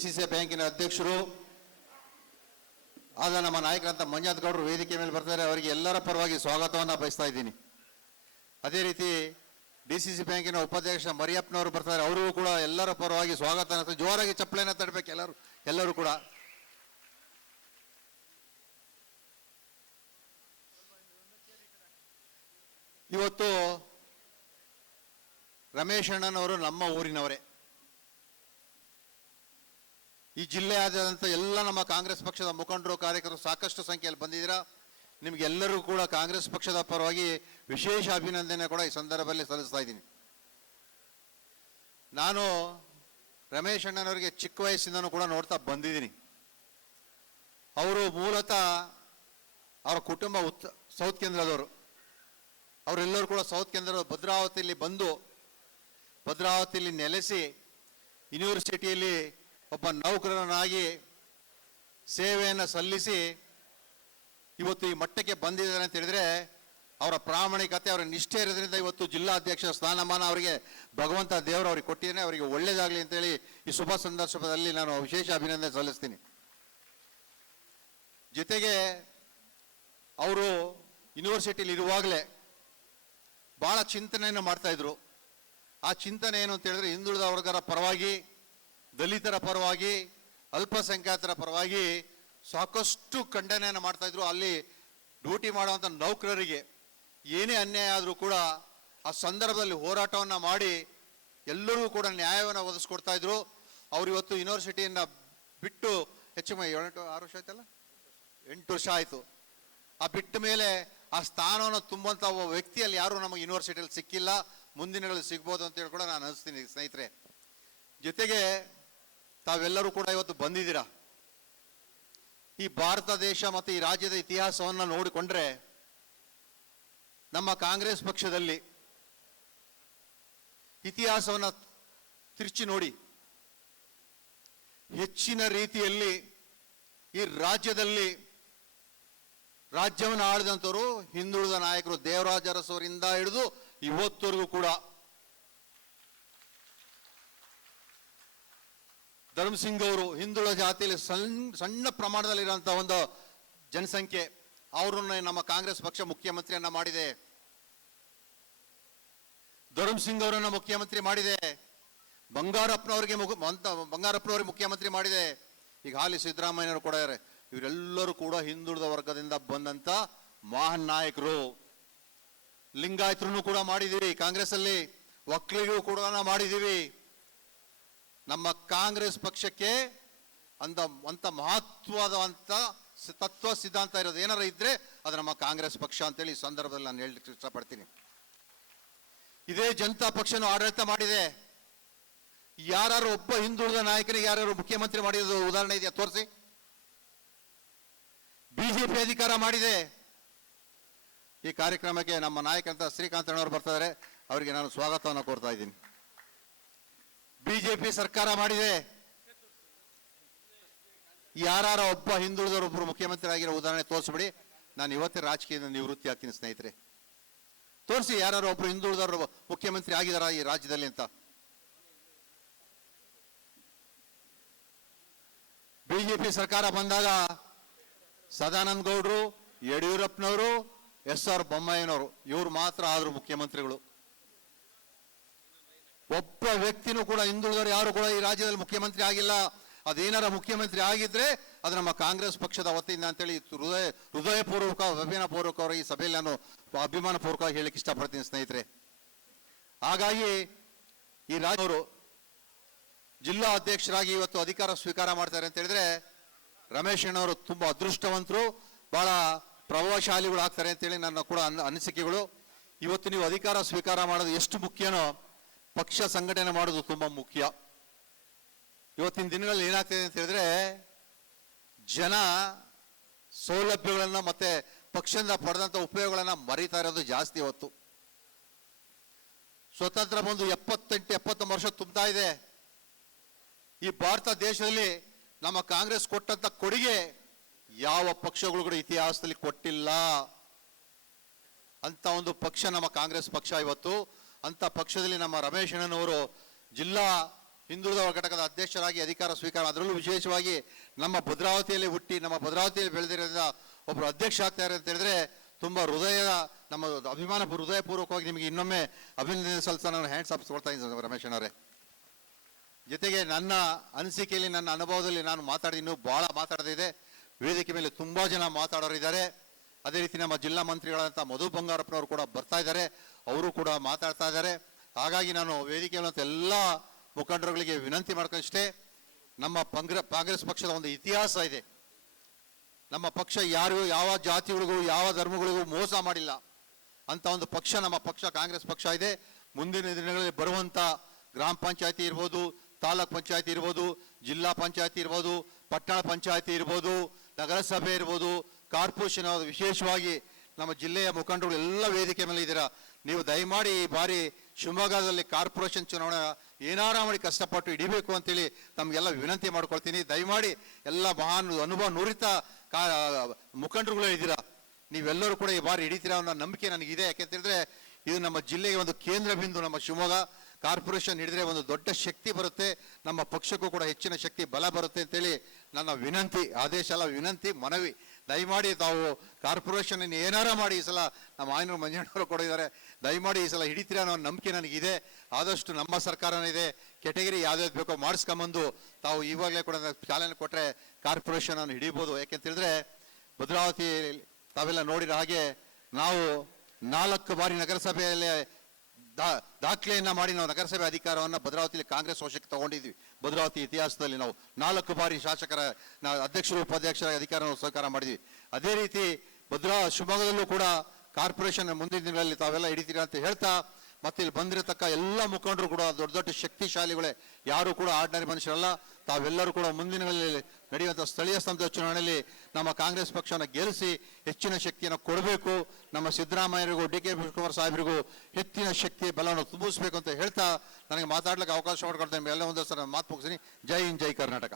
DCC ಬ್ಯಾಂಕಿನ ಅಧ್ಯಕ್ಷರು ಆದ ನಮ್ಮ ನಾಯಕರಂತ ಮಂಜುನಾಥ್ ಗೌಡರು ವೇದಿಕೆ ಮೇಲೆ ಬರ್ತಾರೆ. ಅವರಿಗೆ ಎಲ್ಲರ ಪರವಾಗಿ ಸ್ವಾಗತವನ್ನು ಬಯಸ್ತಾ ಇದ್ದೀನಿ. ಅದೇ ರೀತಿ DCC ಬ್ಯಾಂಕಿನ ಉಪಾಧ್ಯಕ್ಷ ಮರಿಯಪ್ಪನವರು ಬರ್ತಾರೆ. ಅವರಿಗೂ ಕೂಡ ಎಲ್ಲರ ಪರವಾಗಿ ಸ್ವಾಗತ. ಜೋರಾಗಿ ಚಪ್ಪಳೆನ ತಡಬೇಕು ಎಲ್ಲರೂ ಕೂಡ. ಇವತ್ತು ರಮೇಶ್ ಅಣ್ಣನವರು ನಮ್ಮ ಊರಿನವರೇ. ಈ ಜಿಲ್ಲೆಯಾದ್ಯಂತ ಎಲ್ಲ ನಮ್ಮ ಕಾಂಗ್ರೆಸ್ ಪಕ್ಷದ ಮುಖಂಡರು ಕಾರ್ಯಕರ್ತರು ಸಾಕಷ್ಟು ಸಂಖ್ಯೆಯಲ್ಲಿ ಬಂದಿದ್ದೀರಾ. ನಿಮಗೆಲ್ಲರೂ ಕೂಡ ಕಾಂಗ್ರೆಸ್ ಪಕ್ಷದ ಪರವಾಗಿ ವಿಶೇಷ ಅಭಿನಂದನೆ ಕೂಡ ಈ ಸಂದರ್ಭದಲ್ಲಿ ಸಲ್ಲಿಸ್ತಾ ಇದ್ದೀನಿ. ನಾನು ರಮೇಶ್ ಅಣ್ಣನವರಿಗೆ ಚಿಕ್ಕ ವಯಸ್ಸಿಂದನೂ ಕೂಡ ನೋಡ್ತಾ ಬಂದಿದ್ದೀನಿ. ಅವರು ಮೂಲತಃ ಅವರ ಕುಟುಂಬ ಸೌತ್ ಕೇಂದ್ರದವರು. ಅವರೆಲ್ಲರೂ ಕೂಡ ಸೌತ್ ಕೇಂದ್ರದ ಭದ್ರಾವತಿಯಲ್ಲಿ ಬಂದು ಭದ್ರಾವತಿಯಲ್ಲಿ ನೆಲೆಸಿ ಯೂನಿವರ್ಸಿಟಿಯಲ್ಲಿ ಒಬ್ಬ ನೌಕರನಾಗಿ ಸೇವೆಯನ್ನು ಸಲ್ಲಿಸಿ ಇವತ್ತು ಈ ಮಟ್ಟಕ್ಕೆ ಬಂದಿದ್ದಾರೆ ಅಂತ ಹೇಳಿದ್ರೆ ಅವರ ಪ್ರಾಮಾಣಿಕತೆ, ಅವರ ನಿಷ್ಠೆ ಇರೋದ್ರಿಂದ ಇವತ್ತು ಜಿಲ್ಲಾಧ್ಯಕ್ಷ ಸ್ಥಾನಮಾನ ಅವರಿಗೆ ಭಗವಂತ ದೇವರು ಅವ್ರಿಗೆ ಕೊಟ್ಟಿದ್ದಾನೆ. ಅವರಿಗೆ ಒಳ್ಳೇದಾಗಲಿ ಅಂತೇಳಿ ಈ ಶುಭ ಸಂದರ್ಭದಲ್ಲಿ ನಾನು ವಿಶೇಷ ಅಭಿನಂದನೆ ಸಲ್ಲಿಸ್ತೀನಿ. ಜೊತೆಗೆ ಅವರು ಯೂನಿವರ್ಸಿಟಿಯಲ್ಲಿ ಇರುವಾಗಲೇ ಭಾಳ ಚಿಂತನೆಯನ್ನು ಮಾಡ್ತಾಯಿದ್ರು. ಆ ಚಿಂತನೆ ಏನು ಅಂತ ಹೇಳಿದ್ರೆ ಹಿಂದುಳಿದ ವರ್ಗದ ಪರವಾಗಿ, ದಲಿತರ ಪರವಾಗಿ, ಅಲ್ಪಸಂಖ್ಯಾತರ ಪರವಾಗಿ ಸಾಕಷ್ಟು ಖಂಡನೆಯನ್ನು ಮಾಡ್ತಾಯಿದ್ರು. ಅಲ್ಲಿ ಡ್ಯೂಟಿ ಮಾಡುವಂಥ ನೌಕರರಿಗೆ ಏನೇ ಅನ್ಯಾಯ ಆದರೂ ಕೂಡ ಆ ಸಂದರ್ಭದಲ್ಲಿ ಹೋರಾಟವನ್ನು ಮಾಡಿ ಎಲ್ಲರೂ ಕೂಡ ನ್ಯಾಯವನ್ನು ಒದಗಿಸ್ಕೊಡ್ತಾ ಇದ್ರು. ಅವರು ಇವತ್ತು ಯೂನಿವರ್ಸಿಟಿಯನ್ನು ಬಿಟ್ಟು ಹೆಚ್ಚು 6 ವರ್ಷ ಆಯ್ತಲ್ಲ, 8 ವರ್ಷ ಆಯಿತು. ಆ ಬಿಟ್ಟ ಮೇಲೆ ಆ ಸ್ಥಾನವನ್ನು ತುಂಬುವಂಥ ಒಬ್ಬ ವ್ಯಕ್ತಿಯಲ್ಲಿ ಯಾರೂ ನಮಗೆ ಯೂನಿವರ್ಸಿಟಿಯಲ್ಲಿ ಸಿಕ್ಕಿಲ್ಲ. ಮುಂದಿನಗಳಲ್ಲಿ ಸಿಗ್ಬೋದು ಅಂತೇಳಿ ಕೂಡ ನಾನು ಅನಿಸ್ತೀನಿ ಸ್ನೇಹಿತರೆ. ಜೊತೆಗೆ ತಾವೆಲ್ಲರೂ ಕೂಡ ಇವತ್ತು ಬಂದಿದ್ದೀರಾ. ಈ ಭಾರತ ದೇಶ ಮತ್ತು ಈ ರಾಜ್ಯದ ಇತಿಹಾಸವನ್ನು ನೋಡಿಕೊಂಡ್ರೆ ನಮ್ಮ ಕಾಂಗ್ರೆಸ್ ಪಕ್ಷದಲ್ಲಿ ಇತಿಹಾಸವನ್ನು ತಿರುಚಿ ನೋಡಿ ಹೆಚ್ಚಿನ ರೀತಿಯಲ್ಲಿ ಈ ರಾಜ್ಯದಲ್ಲಿ ರಾಜ್ಯವನ್ನು ಆಳಿದಂಥವರು ಹಿಂದುಳಿದ ನಾಯಕರು. ದೇವರಾಜ ಅರಸವರಿಂದ ಹಿಡಿದು ಇವತ್ತವರೆಗೂ ಕೂಡ ಧರ್ಮಸಿಂಗ್ ಅವರು ಹಿಂದುಳಿದ ಜಾತಿಯಲ್ಲಿ ಸಣ್ಣ ಪ್ರಮಾಣದಲ್ಲಿರುವಂಥ ಒಂದು ಜನಸಂಖ್ಯೆ, ಅವರನ್ನು ನಮ್ಮ ಕಾಂಗ್ರೆಸ್ ಪಕ್ಷ ಮುಖ್ಯಮಂತ್ರಿಯನ್ನ ಮಾಡಿದೆ. ಧರ್ಮಸಿಂಗ್ ಅವರನ್ನ ಮುಖ್ಯಮಂತ್ರಿ ಮಾಡಿದೆ. ಬಂಗಾರಪ್ಪನವರಿಗೆ ಮುಖ್ಯಮಂತ್ರಿ ಮಾಡಿದೆ. ಈಗ ಹಾಲಿ ಸಿದ್ದರಾಮಯ್ಯನವರು ಕೂಡ ಇದ್ದಾರೆ. ಇವರೆಲ್ಲರೂ ಕೂಡ ಹಿಂದುಳಿದ ವರ್ಗದಿಂದ ಬಂದಂತ ಮಹಾನ್ ನಾಯಕರು. ಲಿಂಗಾಯತರನ್ನು ಕೂಡ ಮಾಡಿದ್ದೀವಿ ಕಾಂಗ್ರೆಸ್ ಅಲ್ಲಿ, ಒಕ್ಕಲಿಗರು ಕೂಡ ಮಾಡಿದ್ದೀವಿ. ನಮ್ಮ ಕಾಂಗ್ರೆಸ್ ಪಕ್ಷಕ್ಕೆ ಅಂತ ಮಹತ್ವದಂತ ತತ್ವ ಸಿದ್ಧಾಂತ ಇರೋದು ಏನಾರ ಇದ್ರೆ ಅದು ನಮ್ಮ ಕಾಂಗ್ರೆಸ್ ಪಕ್ಷ ಅಂತೇಳಿ ಈ ಸಂದರ್ಭದಲ್ಲಿ ನಾನು ಹೇಳಲಿಕ್ಕೆ ಇಷ್ಟಪಡ್ತೀನಿ. ಇದೇ ಜನತಾ ಪಕ್ಷನು ಆಡಳಿತ ಮಾಡಿದೆ. ಯಾರು ಒಬ್ಬ ಹಿಂದುಳಿದ ನಾಯಕನಿಗೆ ಯಾರು ಮುಖ್ಯಮಂತ್ರಿ ಮಾಡಿರೋದು ಉದಾಹರಣೆ ಇದೆಯಾ ತೋರಿಸಿ. ಬಿಜೆಪಿ ಅಧಿಕಾರ ಮಾಡಿದೆ. ಈ ಕಾರ್ಯಕ್ರಮಕ್ಕೆ ನಮ್ಮ ನಾಯಕರಂತ ಶ್ರೀಕಾಂತ್ ಅಣ್ಣವರು ಬರ್ತಾರೆ. ಅವರಿಗೆ ನಾನು ಸ್ವಾಗತವನ್ನು ಕೋರ್ತಾ ಇದ್ದೀನಿ. ಬಿಜೆಪಿ ಸರ್ಕಾರ ಮಾಡಿದೆ. ಯಾರ ಒಬ್ಬ ಹಿಂದುಳಿದವರು ಒಬ್ಬರು ಮುಖ್ಯಮಂತ್ರಿ ಆಗಿರೋ ಉದಾಹರಣೆ ತೋರಿಸ್ಬಿಡಿ. ನಾನು ಇವತ್ತೇ ರಾಜಕೀಯದಿಂದ ನಿವೃತ್ತಿ ಆಗ್ತೀನಿ ಸ್ನೇಹಿತರೆ. ತೋರಿಸಿ ಯಾರು ಒಬ್ರು ಹಿಂದುಳಿದವರು ಮುಖ್ಯಮಂತ್ರಿ ಆಗಿದಾರ ಈ ರಾಜ್ಯದಲ್ಲಿ ಅಂತ. ಬಿಜೆಪಿ ಸರ್ಕಾರ ಬಂದಾಗ ಸದಾನಂದ ಗೌಡರು, ಯಡಿಯೂರಪ್ಪನವರು, SR ಬೊಮ್ಮಾಯಿನವರು ಇವರು ಮಾತ್ರ ಆದ್ರು ಮುಖ್ಯಮಂತ್ರಿಗಳು. ಒಬ್ಬ ವ್ಯಕ್ತಿನೂ ಕೂಡ ಹಿಂದುಳಿದವರು ಯಾರು ಕೂಡ ಈ ರಾಜ್ಯದಲ್ಲಿ ಮುಖ್ಯಮಂತ್ರಿ ಆಗಿಲ್ಲ. ಅದೇನಾರ ಮುಖ್ಯಮಂತ್ರಿ ಆಗಿದ್ರೆ ಅದು ನಮ್ಮ ಕಾಂಗ್ರೆಸ್ ಪಕ್ಷದ ವತಿಯಿಂದ ಅಂತೇಳಿ ಹೃದಯಪೂರ್ವಕ ಅಭಿಮಾನಪೂರ್ವಕವರು ಈ ಸಭೆಯಲ್ಲಿ ನಾನು ಅಭಿಮಾನಪೂರ್ವಕವಾಗಿ ಹೇಳಲಿಕ್ಕೆ ಇಷ್ಟಪಡ್ತೀನಿ ಸ್ನೇಹಿತರೆ. ಹಾಗಾಗಿ ಈ ರಾಜ್ಯವರು ಜಿಲ್ಲಾ ಅಧ್ಯಕ್ಷರಾಗಿ ಇವತ್ತು ಅಧಿಕಾರ ಸ್ವೀಕಾರ ಮಾಡ್ತಾರೆ ಅಂತ ಹೇಳಿದ್ರೆ ರಮೇಶ್ ಅಣ್ಣವರು ತುಂಬಾ ಅದೃಷ್ಟವಂತರು, ಬಹಳ ಪ್ರಭಾವಶಾಲಿಗಳು ಆಗ್ತಾರೆ ಅಂತೇಳಿ ನನ್ನ ಕೂಡ ಅನಿಸಿಕೆಗಳು. ಇವತ್ತು ನೀವು ಅಧಿಕಾರ ಸ್ವೀಕಾರ ಮಾಡೋದು ಎಷ್ಟು ಮುಖ್ಯನೋ ಪಕ್ಷ ಸಂಘಟನೆ ಮಾಡೋದು ತುಂಬಾ ಮುಖ್ಯ. ಇವತ್ತಿನ ದಿನಗಳಲ್ಲಿ ಏನಾಗ್ತಿದೆ ಅಂತ ಹೇಳಿದ್ರೆ ಜನ ಸೌಲಭ್ಯಗಳನ್ನ ಮತ್ತೆ ಪಕ್ಷದಿಂದ ಪಡೆದಂತ ಉಪಯೋಗಗಳನ್ನ ಮರೀತಾ ಇರೋದು ಜಾಸ್ತಿ. ಇವತ್ತು ಸ್ವತಂತ್ರ ಬಂದು 78-79 ವರ್ಷ ತುಂಬ್ತಾ ಇದೆ. ಈ ಭಾರತ ದೇಶದಲ್ಲಿ ನಮ್ಮ ಕಾಂಗ್ರೆಸ್ ಕೊಟ್ಟಂತ ಕೊಡುಗೆ ಯಾವ ಪಕ್ಷಗಳು ಕೂಡ ಇತಿಹಾಸದಲ್ಲಿ ಕೊಟ್ಟಿಲ್ಲ. ಅಂತ ಒಂದು ಪಕ್ಷ ನಮ್ಮ ಕಾಂಗ್ರೆಸ್ ಪಕ್ಷ ಇವತ್ತು. ಅಂತ ಪಕ್ಷದಲ್ಲಿ ನಮ್ಮ ರಮೇಶ್ ಅಣ್ಣನವರು ಜಿಲ್ಲಾ ಹಿಂದುಳಿದ ಘಟಕದ ಅಧ್ಯಕ್ಷರಾಗಿ ಅಧಿಕಾರ ಸ್ವೀಕಾರ, ಅದರಲ್ಲೂ ವಿಶೇಷವಾಗಿ ನಮ್ಮ ಭದ್ರಾವತಿಯಲ್ಲಿ ಹುಟ್ಟಿ ನಮ್ಮ ಭದ್ರಾವತಿಯಲ್ಲಿ ಬೆಳೆದಿರೋದ್ರಿಂದ ಒಬ್ಬರು ಅಧ್ಯಕ್ಷ ಆಗ್ತಾರೆ ಅಂತ ಹೇಳಿದ್ರೆ ತುಂಬ ನಮ್ಮ ಅಭಿಮಾನ ಹೃದಯಪೂರ್ವಕವಾಗಿ ನಿಮಗೆ ಇನ್ನೊಮ್ಮೆ ಅಭಿನಂದನೆ ಸಲ್ಲಿಸ ನಾನು ಹ್ಯಾಂಡ್ಸ್ ಅಪ್ ಕೊಡ್ತಾ ಇದ್ದೀನಿ ರಮೇಶ್ ಅವರೇ. ಜೊತೆಗೆ ನನ್ನ ಅನಿಸಿಕೆಯಲ್ಲಿ ನನ್ನ ಅನುಭವದಲ್ಲಿ ನಾನು ಇನ್ನೂ ಬಹಳ ಮಾತಾಡೋದಿದೆ. ವೇದಿಕೆ ಮೇಲೆ ತುಂಬಾ ಜನ ಮಾತಾಡೋರಿದ್ದಾರೆ. ಅದೇ ರೀತಿ ನಮ್ಮ ಜಿಲ್ಲಾ ಮಂತ್ರಿಗಳಾದಂಥ ಮಧು ಬಂಗಾರಪ್ಪನವರು ಕೂಡ ಬರ್ತಾ ಇದ್ದಾರೆ, ಅವರು ಕೂಡ ಮಾತಾಡ್ತಾ ಇದ್ದಾರೆ. ಹಾಗಾಗಿ ನಾನು ವೇದಿಕೆಯಲ್ಲಿರುವಂಥ ಎಲ್ಲ ಮುಖಂಡರುಗಳಿಗೆ ವಿನಂತಿ ಮಾಡ್ಕೊಂಡಷ್ಟೇ, ನಮ್ಮ ಕಾಂಗ್ರೆಸ್ ಪಕ್ಷದ ಒಂದು ಇತಿಹಾಸ ಇದೆ. ನಮ್ಮ ಪಕ್ಷ ಯಾರಿಗೂ ಯಾವ ಜಾತಿಗಳಿಗೂ ಯಾವ ಧರ್ಮಗಳಿಗೂ ಮೋಸ ಮಾಡಿಲ್ಲ ಅಂತ ಒಂದು ಪಕ್ಷ ನಮ್ಮ ಪಕ್ಷ ಕಾಂಗ್ರೆಸ್ ಪಕ್ಷ ಇದೆ. ಮುಂದಿನ ದಿನಗಳಲ್ಲಿ ಬರುವಂಥ ಗ್ರಾಮ ಪಂಚಾಯತಿ ಇರ್ಬೋದು, ತಾಲೂಕ್ ಪಂಚಾಯತಿ ಇರ್ಬೋದು, ಜಿಲ್ಲಾ ಪಂಚಾಯತಿ ಇರ್ಬೋದು, ಪಟ್ಟಣ ಪಂಚಾಯತಿ ಇರ್ಬೋದು, ನಗರಸಭೆ ಇರ್ಬೋದು, ಕಾರ್ಪೊರೇಷನ್, ವಿಶೇಷವಾಗಿ ನಮ್ಮ ಜಿಲ್ಲೆಯ ಮುಖಂಡರು ಎಲ್ಲ ವೇದಿಕೆ ಮೇಲೆ ಇದ್ದೀರಾ. ನೀವು ದಯಮಾಡಿ ಈ ಬಾರಿ ಶಿವಮೊಗ್ಗದಲ್ಲಿ ಕಾರ್ಪೊರೇಷನ್ ಚುನಾವಣೆ ಏನಾರ ಮಾಡಿ ಕಷ್ಟಪಟ್ಟು ಹಿಡಿಬೇಕು ಅಂತೇಳಿ ತಮಗೆಲ್ಲ ವಿನಂತಿ ಮಾಡ್ಕೊಳ್ತೀನಿ. ದಯಮಾಡಿ ಎಲ್ಲ ಮಹಾನ್ ಅನುಭವ ನುರಿತ ಮುಖಂಡರುಗಳು ಇದ್ದೀರಾ, ನೀವೆಲ್ಲರೂ ಕೂಡ ಈ ಬಾರಿ ಹಿಡಿತೀರಾ ಅನ್ನೋ ನಂಬಿಕೆ ನನಗಿದೆ. ಯಾಕೆಂತಂದ್ರೆ ಇದು ನಮ್ಮ ಜಿಲ್ಲೆಗೆ ಒಂದು ಕೇಂದ್ರ ಬಿಂದು. ನಮ್ಮ ಶಿವಮೊಗ್ಗ ಕಾರ್ಪೊರೇಷನ್ ಹಿಡಿದ್ರೆ ಒಂದು ದೊಡ್ಡ ಶಕ್ತಿ ಬರುತ್ತೆ, ನಮ್ಮ ಪಕ್ಷಕ್ಕೂ ಕೂಡ ಹೆಚ್ಚಿನ ಶಕ್ತಿ ಬಲ ಬರುತ್ತೆ ಅಂತೇಳಿ ನನ್ನ ವಿನಂತಿ, ಆದೇಶ ಅಲ್ಲ ವಿನಂತಿ, ಮನವಿ. ದಯಮಾಡಿ ತಾವು ಕಾರ್ಪೊರೇಷನ್ ಏನಾರ ಮಾಡಿ ಈ ಸಲ ನಮ್ಮ ಆಯನೂರು ಮಂಜಣ್ಣವರು ಕೂಡ ಇದ್ದಾರೆ, ದಯಮಾಡಿ ಈ ಸಲ ಹಿಡಿತೀರಾ ಅನ್ನೋ ನಂಬಿಕೆ ನನಗಿದೆ. ಆದಷ್ಟು ನಮ್ಮ ಸರ್ಕಾರನಿದೆ, ಕೆಟಗರಿ ಯಾವ್ದಾವ್ದು ಬೇಕೋ ಮಾಡಿಸ್ಕೊಂಬಂದು ತಾವು ಇವಾಗಲೇ ಕೂಡ ಚಾಲನೆ ಕೊಟ್ಟರೆ ಕಾರ್ಪೊರೇಷನ್ ಅನ್ನು ಹಿಡಿಬೋದು. ಯಾಕೆಂತೇಳಿದ್ರೆ ಭದ್ರಾವತಿ ತಾವೆಲ್ಲ ನೋಡಿರೋ ಹಾಗೆ ನಾವು 4 ಬಾರಿ ನಗರಸಭೆಯಲ್ಲೇ ದಾಖಲೆಯನ್ನ ಮಾಡಿ ನಾವು ನಗರಸಭೆ ಅಧಿಕಾರವನ್ನು ಭದ್ರಾವತಿಯಲ್ಲಿ ಕಾಂಗ್ರೆಸ್ ವಶಕ್ಕೆ ತಗೊಂಡಿದ್ವಿ. ಭದ್ರಾವತಿ ಇತಿಹಾಸದಲ್ಲಿ ನಾವು 4 ಬಾರಿ ಶಾಸಕರ ಅಧ್ಯಕ್ಷರು ಉಪಾಧ್ಯಕ್ಷರ ಅಧಿಕಾರವನ್ನು ಸ್ವೀಕಾರ ಮಾಡಿದ್ವಿ. ಅದೇ ರೀತಿ ಶಿವಮೊಗ್ಗದಲ್ಲೂ ಕೂಡ ಕಾರ್ಪೊರೇಷನ್ ಮುಂದಿನ ದಿನಗಳಲ್ಲಿ ತಾವೆಲ್ಲ ಹಿಡಿತೀರಾ ಅಂತ ಹೇಳ್ತಾ, ಮತ್ತೆ ಇಲ್ಲಿ ಬಂದಿರತಕ್ಕ ಎಲ್ಲ ಮುಖಂಡರು ಕೂಡ ದೊಡ್ಡ ದೊಡ್ಡ ಶಕ್ತಿಶಾಲಿಗಳೇ, ಯಾರು ಕೂಡ ಆರ್ಡಿನರಿ ಮನುಷ್ಯರಲ್ಲ. ತಾವೆಲ್ಲರೂ ಕೂಡ ಮುಂದಿನ ದಿನಗಳಲ್ಲಿ ನಡೆಯುವಂಥ ಸ್ಥಳೀಯ ಸಂಸ್ಥೆ ಚುನಾವಣೆಯಲ್ಲಿ ನಮ್ಮ ಕಾಂಗ್ರೆಸ್ ಪಕ್ಷವನ್ನು ಗೆಲ್ಲಿಸಿ ಹೆಚ್ಚಿನ ಶಕ್ತಿಯನ್ನು ಕೊಡಬೇಕು. ನಮ್ಮ ಸಿದ್ದರಾಮಯ್ಯರಿಗೂ ಡಿ ಕೆ ಶಿವಕುಮಾರ್ ಸಾಹೇಬರಿಗೂ ಹೆಚ್ಚಿನ ಶಕ್ತಿ ಬಲವನ್ನು ತುಂಬಿಸಬೇಕು ಅಂತ ಹೇಳ್ತಾ ನನಗೆ ಮಾತಾಡ್ಲಿಕ್ಕೆ ಅವಕಾಶ ಮಾಡಿಕೊಡ್ತೇನೆ. ಎಲ್ಲ ಒಂದೇ ಸಲ ಮಾತು ಮುಗಿಸ್ತೀನಿ. ಜೈ ಹಿಂದ್, ಜೈ ಕರ್ನಾಟಕ.